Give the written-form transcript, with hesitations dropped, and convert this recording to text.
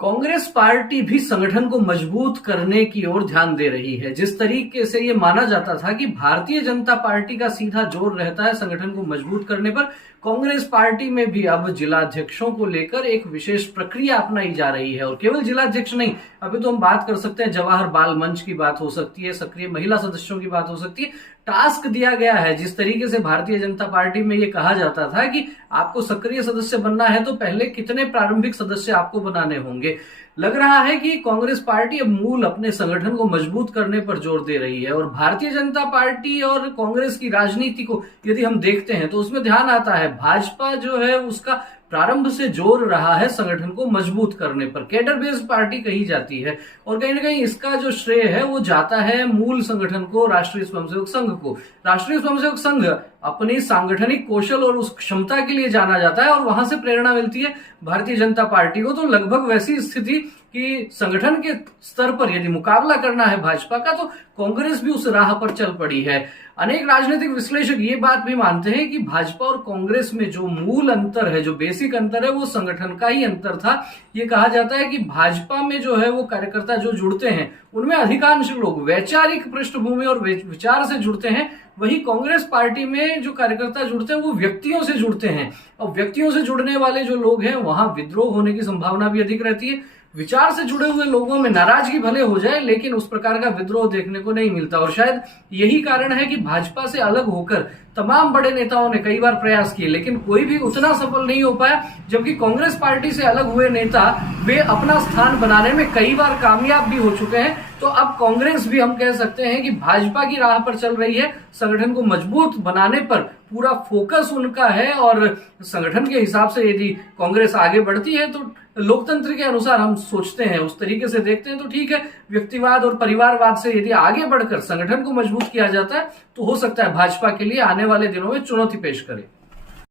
Congress party भी संगठन को मजबूत करने की ओर ध्यान दे रही है। जिस तरीके से ये माना जाता था कि भारतीय जनता पार्टी का सीधा जोर रहता है संगठन को मजबूत करने पर, कांग्रेस पार्टी में भी अब जिलाध्यक्षों को लेकर एक विशेष प्रक्रिया अपनाई जा रही है। और केवल जिलाध्यक्ष नहीं, अभी तो हम बात कर सकते हैं जवाहर बाल मंच की बात हो सकती है, सक्रिय महिला सदस्यों की बात हो सकती है। टास्क दिया गया है। जिस तरीके से भारतीय जनता पार्टी में ये कहा जाता था कि आपको सक्रिय सदस्य बनना है तो पहले कितने प्रारंभिक सदस्य आपको बनाने होंगे, लग रहा है कि कांग्रेस पार्टी अब मूल अपने संगठन को मजबूत करने पर जोर दे रही है। और भारतीय जनता पार्टी और कांग्रेस की राजनीति को यदि हम देखते हैं तो उसमें ध्यान आता है भाजपा जो है उसका प्रारंभ से जोर रहा है संगठन को मजबूत करने पर। कैडर बेस्ड पार्टी कही जाती है और कहीं ना कहीं इसका जो श्रेय है वो जाता है मूल संगठन को, राष्ट्रीय स्वयंसेवक संघ को। राष्ट्रीय स्वयंसेवक संघ अपनी सांगठनिक कौशल और उस क्षमता के लिए जाना जाता है और वहां से प्रेरणा मिलती है भारतीय जनता पार्टी को। तो लगभग वैसी स्थिति कि संगठन के स्तर पर यदि मुकाबला करना है भाजपा का तो कांग्रेस भी उस राह पर चल पड़ी है। अनेक राजनीतिक विश्लेषक ये बात भी मानते हैं कि भाजपा और कांग्रेस में जो मूल अंतर है, जो बेसिक अंतर है, वो संगठन का ही अंतर था। ये कहा जाता है कि भाजपा में जो है वो कार्यकर्ता जो जुड़ते हैं उनमें अधिकांश लोग वैचारिक पृष्ठभूमि और विचार से जुड़ते हैं, वही कांग्रेस पार्टी में जो कार्यकर्ता जुड़ते हैं वो व्यक्तियों से जुड़ते हैं। और व्यक्तियों से जुड़ने वाले जो लोग हैं वहां विद्रोह होने की संभावना भी अधिक रहती है। विचार से जुड़े हुए लोगों में नाराजगी भले हो जाए लेकिन उस प्रकार का विद्रोह देखने को नहीं मिलता। और शायद यही कारण है कि भाजपा से अलग होकर तमाम बड़े नेताओं ने कई बार प्रयास किए लेकिन कोई भी उतना सफल नहीं हो पाया, जबकि कांग्रेस पार्टी से अलग हुए नेता वे अपना स्थान बनाने में कई बार कामयाब भी हो चुके हैं। तो अब कांग्रेस भी हम कह सकते हैं कि भाजपा की राह पर चल रही है। संगठन को मजबूत बनाने पर पूरा फोकस उनका है और संगठन के हिसाब से यदि कांग्रेस आगे बढ़ती है तो लोकतंत्र के अनुसार हम सोचते हैं, उस तरीके से देखते हैं तो ठीक है। व्यक्तिवाद और परिवारवाद से यदि आगे बढ़कर संगठन को मजबूत किया जाता है तो हो सकता है भाजपा के लिए आने वाले दिनों में चुनौती पेश करे।